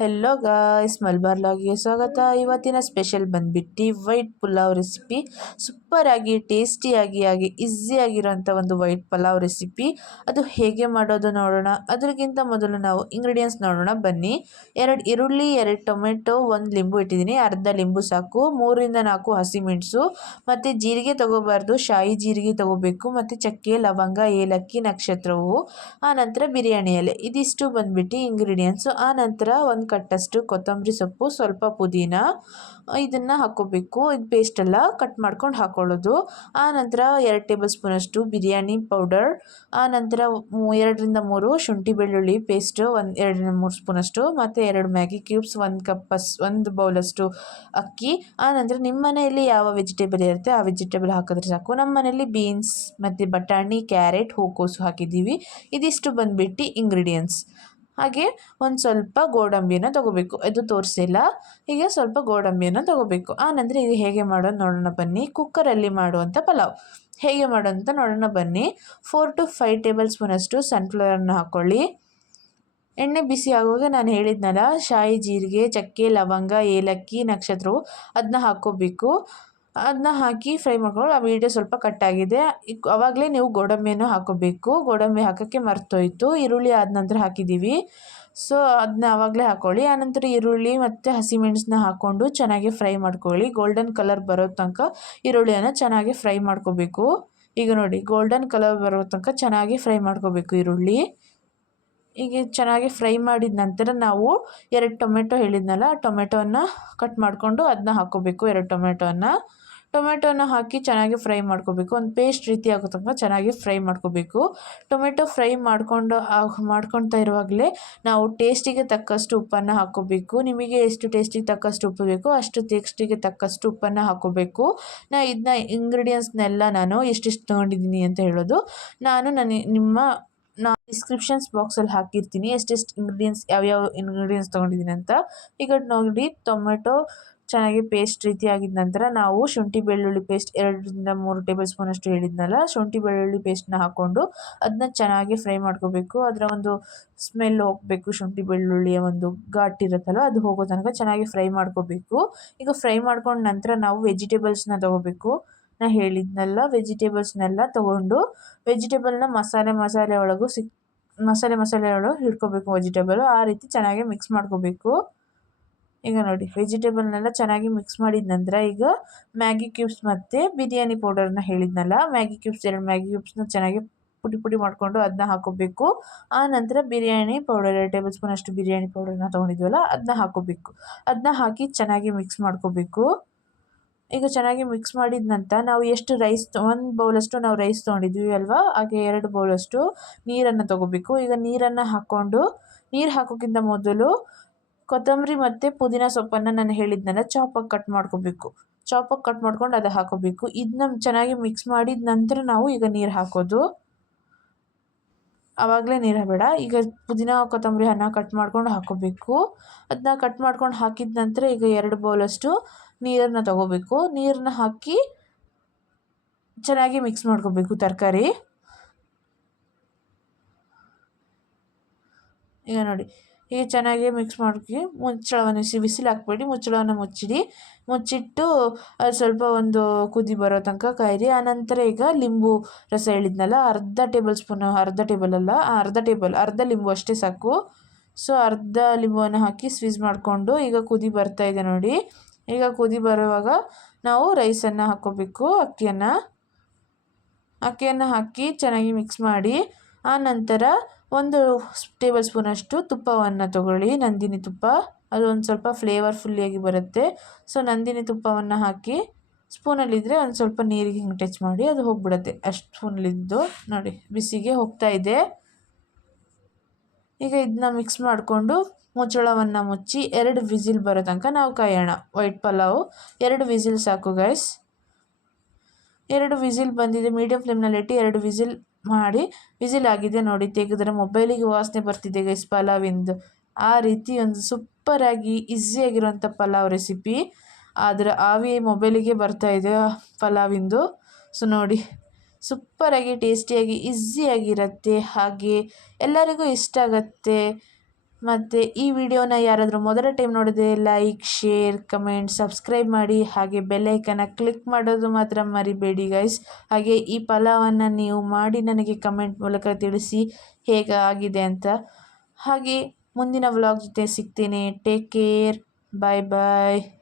Hello guys, Malabar ಲಾಗಿಗೆ ಸ್ವಾಗತ. ಇವತ್ತಿನ special ಬಂದ್ಬಿಟ್ಟು ವೈಟ್ ಪುಲಾವ್ ರೆಸಿಪಿ. ಸೂಪರ್ ಆಗಿ ಟೇಸ್ಟಿಯಾಗಿ ಹಾಗೆ ಈಸಿಯಾಗಿರೋಂಥ ಒಂದು ವೈಟ್ ಪಲಾವ್ ರೆಸಿಪಿ. ಅದು ಹೇಗೆ ಮಾಡೋದು ನೋಡೋಣ. ಅದಕ್ಕಿಂತ ಮೊದಲು ನಾವು ಇಂಗ್ರೀಡಿಯೆಂಟ್ಸ್ ನೋಡೋಣ ಬನ್ನಿ. 2 ಈರುಳ್ಳಿ, 2 ಟೊಮೆಟೊ, 1 ಲಿಂಬು ಇಟ್ಟಿದ್ದೀನಿ. ಅರ್ಧ ಲಿಂಬು ಸಾಕು. 3ರಿಂದ 4 ಹಸಿಮೆಣಸು, ಮತ್ತು ಜೀರಿಗೆ ತಗೋಬಾರ್ದು, ಶಾಯಿ ಜೀರಿಗೆ ತಗೋಬೇಕು, ಮತ್ತು ಚಕ್ಕೆ, ಲವಂಗ, ಏಲಕ್ಕಿ, ನಕ್ಷತ್ರವು, ಆನಂತರ ಬಿರಿಯಾನಿ ಎಲೆ. ಇದಿಷ್ಟು ಬಂದ್ಬಿಟ್ಟು ಇಂಗ್ರೀಡಿಯೆಂಟ್ಸು. ಆನಂತರ ಒಂದು ಕಟ್ಟಷ್ಟು ಕೊತ್ತಂಬರಿ ಸೊಪ್ಪು, ಸ್ವಲ್ಪ ಪುದೀನ, ಇದನ್ನು ಹಾಕ್ಕೋಬೇಕು. ಇದು ಪೇಸ್ಟೆಲ್ಲ ಕಟ್ ಮಾಡ್ಕೊಂಡು ಹಾಕ್ಕೊಳ್ಳೋದು. ಆನಂತರ 2 ಟೇಬಲ್ ಸ್ಪೂನಷ್ಟು ಬಿರಿಯಾನಿ ಪೌಡರ್, ಆನಂತರ 2ರಿಂದ 3 ಶುಂಠಿ ಬೆಳ್ಳುಳ್ಳಿ ಪೇಸ್ಟು, 2ರಿಂದ 3 ಸ್ಪೂನಷ್ಟು, ಮತ್ತು 2 ಮ್ಯಾಗಿ ಕ್ಯೂಬ್ಸ್, 1 ಬೌಲಷ್ಟು ಅಕ್ಕಿ. ಆನಂತರ ನಿಮ್ಮ ಮನೆಯಲ್ಲಿ ಯಾವ ವೆಜಿಟೇಬಲ್ ಇರುತ್ತೆ ಆ ವೆಜಿಟೇಬಲ್ ಹಾಕಿದ್ರೆ ಸಾಕು. ನಮ್ಮ ಮನೆಯಲ್ಲಿ ಬೀನ್ಸ್ ಮತ್ತು ಬಟಾಣಿ, ಕ್ಯಾರೆಟ್, ಹೂಕೋಸು ಹಾಕಿದ್ದೀವಿ. ಇದಿಷ್ಟು ಬಂದ್ಬಿಟ್ಟು ಇಂಗ್ರೀಡಿಯೆಂಟ್ಸ್. ಹಾಗೆ ಒಂದು ಸ್ವಲ್ಪ ಗೋಡಂಬಿಯನ್ನು ತೊಗೋಬೇಕು. ಇದು ತೋರಿಸಿಲ್ಲ. ಹೀಗೆ ಸ್ವಲ್ಪ ಗೋಡಂಬಿಯನ್ನು ತೊಗೋಬೇಕು. ಆನಂತರ ಇದು ಹೇಗೆ ಮಾಡೋದು ನೋಡೋಣ ಬನ್ನಿ. ಕುಕ್ಕರಲ್ಲಿ ಮಾಡುವಂಥ ಪಲಾವ್ ಹೇಗೆ ಮಾಡೋದಂತ ನೋಡೋಣ ಬನ್ನಿ. 4 to 5 ಟೇಬಲ್ ಸ್ಪೂನಷ್ಟು ಸನ್ಫ್ಲವರನ್ನು ಹಾಕ್ಕೊಳ್ಳಿ. ಎಣ್ಣೆ ಬಿಸಿ ಆಗುವಾಗ ನಾನು ಹೇಳಿದ್ನಲ್ಲ, ಶಾಯಿ ಜೀರಿಗೆ, ಚಕ್ಕೆ, ಲವಂಗ, ಏಲಕ್ಕಿ, ನಕ್ಷತ್ರವು, ಅದನ್ನ ಹಾಕ್ಕೋಬೇಕು. ಅದನ್ನ ಹಾಕಿ ಫ್ರೈ ಮಾಡ್ಕೊಂಡು, ಆ ವೀಡಿಯೋ ಸ್ವಲ್ಪ ಕಟ್ಟಾಗಿದೆ. ಆವಾಗಲೇ ನೀವು ಗೋಡಂಬಿಯನ್ನು ಹಾಕ್ಕೋಬೇಕು. ಗೋಡಂಬಿ ಹಾಕೋಕ್ಕೆ ಮರ್ತೋಯ್ತು. ಈರುಳ್ಳಿ ಆದ ನಂತರ ಹಾಕಿದ್ದೀವಿ. ಸೊ ಅದನ್ನ ಆವಾಗಲೇ ಹಾಕ್ಕೊಳ್ಳಿ. ಆನಂತರ ಈರುಳ್ಳಿ ಮತ್ತು ಹಸಿಮೆಣಸನ್ನ ಹಾಕ್ಕೊಂಡು ಚೆನ್ನಾಗಿ ಫ್ರೈ ಮಾಡ್ಕೊಳ್ಳಿ. ಗೋಲ್ಡನ್ ಕಲರ್ ಬರೋ ತನಕ ಈರುಳ್ಳಿಯನ್ನು ಚೆನ್ನಾಗಿ ಫ್ರೈ ಮಾಡ್ಕೋಬೇಕು. ಈಗ ನೋಡಿ, ಗೋಲ್ಡನ್ ಕಲರ್ ಬರೋ ತನಕ ಚೆನ್ನಾಗಿ ಫ್ರೈ ಮಾಡ್ಕೋಬೇಕು ಈರುಳ್ಳಿ. ಹೀಗೆ ಚೆನ್ನಾಗಿ ಫ್ರೈ ಮಾಡಿದ ನಂತರ ನಾವು 2 ಟೊಮೆಟೊ ಹೇಳಿದ್ನಲ್ಲ, ಟೊಮೆಟೊವನ್ನು ಕಟ್ ಮಾಡಿಕೊಂಡು ಅದನ್ನ ಹಾಕ್ಕೋಬೇಕು. 2 ಟೊಮೆಟೊನ ಹಾಕಿ ಚೆನ್ನಾಗಿ ಫ್ರೈ ಮಾಡ್ಕೋಬೇಕು. ಒಂದು ಪೇಸ್ಟ್ ರೀತಿ ಆಗೋ ತನಕ ಚೆನ್ನಾಗಿ ಫ್ರೈ ಮಾಡ್ಕೋಬೇಕು. ಟೊಮೆಟೊ ಫ್ರೈ ಮಾಡ್ಕೊಳ್ತಾ ಇರುವಾಗಲೇ ನಾವು ಟೇಸ್ಟಿಗೆ ತಕ್ಕಷ್ಟು ಉಪ್ಪನ್ನು ಹಾಕ್ಕೋಬೇಕು. ನಿಮಗೆ ಎಷ್ಟು ಟೇಸ್ಟಿಗೆ ತಕ್ಕಷ್ಟು ಉಪ್ಪು ಬೇಕೋ ಅಷ್ಟು ಟೇಸ್ಟಿಗೆ ತಕ್ಕಷ್ಟು ಉಪ್ಪನ್ನು ಹಾಕ್ಕೋಬೇಕು. ಇದನ್ನ ಇಂಗ್ರೀಡಿಯೆಂಟ್ಸ್ನೆಲ್ಲ ನಾನು ಎಷ್ಟೆಷ್ಟು ತೊಗೊಂಡಿದ್ದೀನಿ ಅಂತ ಹೇಳೋದು ನಾನು ಡಿಸ್ಕ್ರಿಪ್ಷನ್ಸ್ ಬಾಕ್ಸಲ್ಲಿ ಹಾಕಿರ್ತೀನಿ, ಎಷ್ಟೆಷ್ಟು ಇಂಗ್ರೀಡಿಯೆಂಟ್ಸ್, ಯಾವ್ಯಾವ ಇಂಗ್ರೀಡಿಯೆಂಟ್ಸ್ ತೊಗೊಂಡಿದ್ದೀನಿ ಅಂತ. ಈಗ ನೋಡಿ, ಟೊಮೆಟೊ ಚೆನ್ನಾಗಿ ಪೇಸ್ಟ್ ರೀತಿ ಆಗಿದ ನಂತರ ನಾವು ಶುಂಠಿ ಬೆಳ್ಳುಳ್ಳಿ ಪೇಸ್ಟ್ 2ರಿಂದ 3 ಟೇಬಲ್ ಸ್ಪೂನಷ್ಟು ಹೇಳಿದ್ನಲ್ಲ, ಶುಂಠಿ ಬೆಳ್ಳುಳ್ಳಿ ಪೇಸ್ಟನ್ನ ಹಾಕ್ಕೊಂಡು ಅದನ್ನ ಚೆನ್ನಾಗಿ ಫ್ರೈ ಮಾಡ್ಕೋಬೇಕು. ಅದರ ಒಂದು ಸ್ಮೆಲ್ ಹೋಗಬೇಕು. ಶುಂಠಿ ಬೆಳ್ಳುಳ್ಳಿಯ ಒಂದು ಘಾಟ್ ಇರುತ್ತಲ್ಲ, ಅದು ಹೋಗೋ ತನಕ ಚೆನ್ನಾಗಿ ಫ್ರೈ ಮಾಡ್ಕೋಬೇಕು. ಈಗ ಫ್ರೈ ಮಾಡ್ಕೊಂಡ ನಂತರ ನಾವು ವೆಜಿಟೇಬಲ್ಸ್ನ ತೊಗೋಬೇಕು. ನಾ ಹೇಳಿದ್ನಲ್ಲ, ವೆಜಿಟೇಬಲ್ಸ್ನೆಲ್ಲ ತೊಗೊಂಡು ವೆಜಿಟೇಬಲ್ನ ಮಸಾಲೆ ಒಳಗೂ ಮಸಾಲೆ ಒಳಗೆ ಹಿಡ್ಕೋಬೇಕು. ವೆಜಿಟೇಬಲು ಆ ರೀತಿ ಚೆನ್ನಾಗಿ ಮಿಕ್ಸ್ ಮಾಡ್ಕೋಬೇಕು. ಈಗ ನೋಡಿ, ವೆಜಿಟೇಬಲ್ನೆಲ್ಲ ಚೆನ್ನಾಗಿ ಮಿಕ್ಸ್ ಮಾಡಿದ ನಂತರ ಈಗ ಮ್ಯಾಗಿ ಕ್ಯೂಬ್ಸ್ ಮತ್ತು ಬಿರಿಯಾನಿ ಪೌಡರ್ನ ಹೇಳಿದ್ನಲ್ಲ, 2 ಮ್ಯಾಗಿ ಕ್ಯೂಬ್ಸ್ನ ಚೆನ್ನಾಗಿ ಪುಡಿ ಮಾಡಿಕೊಂಡು ಅದನ್ನ ಹಾಕೋಬೇಕು. ಆ ನಂತರ ಬಿರಿಯಾನಿ ಪೌಡರ್ 2 ಟೇಬಲ್ ಸ್ಪೂನ್ ಅಷ್ಟು ಬಿರಿಯಾನಿ ಪೌಡರ್ನ ತೊಗೊಂಡಿದ್ವಲ್ಲ ಅದನ್ನ ಹಾಕೋಬೇಕು. ಅದನ್ನ ಹಾಕಿ ಚೆನ್ನಾಗಿ ಮಿಕ್ಸ್ ಮಾಡ್ಕೋಬೇಕು. ಈಗ ಚೆನ್ನಾಗಿ ಮಿಕ್ಸ್ ಮಾಡಿದ ನಂತರ ನಾವು ಎಷ್ಟು ರೈಸ್ 1 ಬೌಲಷ್ಟು ನಾವು ರೈಸ್ ತೊಗೊಂಡಿದ್ವಿ ಅಲ್ವಾ, ಹಾಗೆ 2 ಬೌಲಷ್ಟು ನೀರನ್ನು ತೊಗೋಬೇಕು. ಈಗ ನೀರನ್ನು ಹಾಕ್ಕೊಂಡು, ನೀರು ಹಾಕೋಕ್ಕಿಂತ ಮೊದಲು ಕೊತ್ತಂಬರಿ ಮತ್ತು ಪುದೀನ ಸೊಪ್ಪನ್ನು ನಾನು ಹೇಳಿದ್ನಲ್ಲ, ಚಾಪಾಗಿ ಕಟ್ ಮಾಡ್ಕೋಬೇಕು. ಚಾಪಾಗಿ ಕಟ್ ಮಾಡ್ಕೊಂಡು ಅದು ಹಾಕೋಬೇಕು. ಇದನ್ನ ಚೆನ್ನಾಗಿ ಮಿಕ್ಸ್ ಮಾಡಿದ ನಂತರ ನಾವು ಈಗ ನೀರು ಹಾಕೋದು. ಆವಾಗಲೇ ನೀರು ಬೇಡ. ಈಗ ಪುದೀನ ಕೊತ್ತಂಬರಿ ಕಟ್ ಮಾಡ್ಕೊಂಡು ಹಾಕೋಬೇಕು. ಅದನ್ನ ಕಟ್ ಮಾಡ್ಕೊಂಡು ಹಾಕಿದ ನಂತರ ಈಗ 2 ಬೌಲಷ್ಟು ನೀರನ್ನು ತೊಗೋಬೇಕು. ನೀರನ್ನ ಹಾಕಿ ಚೆನ್ನಾಗಿ ಮಿಕ್ಸ್ ಮಾಡ್ಕೋಬೇಕು ತರಕಾರಿ. ಈಗ ನೋಡಿ, ಈಗ ಚೆನ್ನಾಗಿ ಮಿಕ್ಸ್ ಮಾಡಿ ಮುಚ್ಚಳವನ್ನು ಬಿಸಿಲು ಹಾಕ್ಬೇಡಿ, ಮುಚ್ಚಳವನ್ನು ಮುಚ್ಚಿಟ್ಟು ಸ್ವಲ್ಪ ಒಂದು ಕುದಿ ಬರೋ ತನಕ ಕಾಯಿರಿ. ಆನಂತರ ಈಗ ಲಿಂಬು ರಸ ಹೇಳಿದ್ನಲ್ಲ, ಅರ್ಧ ಲಿಂಬು ಅಷ್ಟೇ ಸಾಕು. ಸೊ ಅರ್ಧ ಲಿಂಬುವನ್ನು ಹಾಕಿ ಸ್ವೀಸ್ ಮಾಡಿಕೊಂಡು ಈಗ ಕುದಿ ಬರ್ತಾ ಇದೆ ನೋಡಿ. ಈಗ ಕುದಿ ಬರುವಾಗ ನಾವು ರೈಸನ್ನು ಹಾಕ್ಕೋಬೇಕು. ಅಕ್ಕಿಯನ್ನು ಹಾಕಿ ಚೆನ್ನಾಗಿ ಮಿಕ್ಸ್ ಮಾಡಿ, ಆನಂತರ 1 ಟೇಬಲ್ ಸ್ಪೂನಷ್ಟು ತುಪ್ಪವನ್ನು ತಗೊಳ್ಳಿ, ನಂದಿನಿ ತುಪ್ಪ. ಅದು ಒಂದು ಸ್ವಲ್ಪ ಫ್ಲೇವರ್ಫುಲ್ಲಿಯಾಗಿ ಬರುತ್ತೆ. ಸೊ ನಂದಿನಿ ತುಪ್ಪವನ್ನು ಹಾಕಿ, ಸ್ಪೂನಲ್ಲಿದ್ದರೆ ಒಂದು ಸ್ವಲ್ಪ ನೀರಿಗೆ ಹಿಂಗೆ ಟಚ್ ಮಾಡಿ ಅದು ಹೋಗಿಬಿಡುತ್ತೆ. ಅಷ್ಟು ಸ್ಪೂನಲ್ಲಿದ್ದು ನೋಡಿ, ಬಿಸಿಗೆ ಹೋಗ್ತಾ ಇದೆ. ಈಗ ಇದನ್ನ ಮಿಕ್ಸ್ ಮಾಡಿಕೊಂಡು ಮುಚ್ಚಳವನ್ನು ಮುಚ್ಚಿ 2 ವಿಸಿಲ್ ಬರೋ ತನಕ ನಾವು ಕಾಯೋಣ. ವೈಟ್ ಪಲಾವ್ 2 ವಿಸಿಲ್ ಸಾಕು ಗೈಸ್. 2 ವಿಸಿಲ್ ಬಂದಿದೆ. ಮೀಡಿಯಮ್ ಫ್ಲೇಮ್ನಲ್ಲಿಟ್ಟು 2 ವಿಸಿಲ್ ಮಾಡಿ, ವಿಸಿಲ್ ಆಗಿದೆ ನೋಡಿ, ತೆಗೆದ್ರೆ ಮೊಬೈಲಿಗೆ ವಾಸನೆ ಬರ್ತಿದೆ ಗೈಸ್ ಪಲಾವಿಂದು. ಆ ರೀತಿ ಒಂದು ಸೂಪರಾಗಿ ಈಸಿಯಾಗಿರುವಂಥ ಪಲಾವ್ ರೆಸಿಪಿ. ಆದರೆ ಆವಿ ಮೊಬೈಲಿಗೆ ಬರ್ತಾಯಿದೆ ಪಲಾವಿಂದು. ಸೊ ನೋಡಿ, ಸೂಪರಾಗಿ ಟೇಸ್ಟಿಯಾಗಿ ಈಸಿಯಾಗಿರುತ್ತೆ, ಹಾಗೆ ಎಲ್ಲರಿಗೂ ಇಷ್ಟ ಆಗುತ್ತೆ. ಮತ್ತು ಈ ವಿಡಿಯೋನ ಯಾರಾದರೂ ಮೊದಲ ಟೈಮ್ ನೋಡಿದ್ರೆ ಲೈಕ್, ಶೇರ್, ಕಮೆಂಟ್, ಸಬ್ಸ್ಕ್ರೈಬ್ ಮಾಡಿ. ಹಾಗೆ ಬೆಲ್ಲೈಕನ್ನ ಕ್ಲಿಕ್ ಮಾಡೋದು ಮಾತ್ರ ಮರಿಬೇಡಿ ಗೈಸ್. ಹಾಗೆ ಈ ಪಲಾವನ್ನು ನೀವು ಮಾಡಿ ನನಗೆ ಕಮೆಂಟ್ ಮೂಲಕ ತಿಳಿಸಿ ಹೇಗಾಗಿದೆ ಅಂತ. ಹಾಗೆ ಮುಂದಿನ ವ್ಲಾಗ್ ಜೊತೆ ಸಿಗ್ತೀನಿ. Take care. ಬಾಯ್ ಬಾಯ್.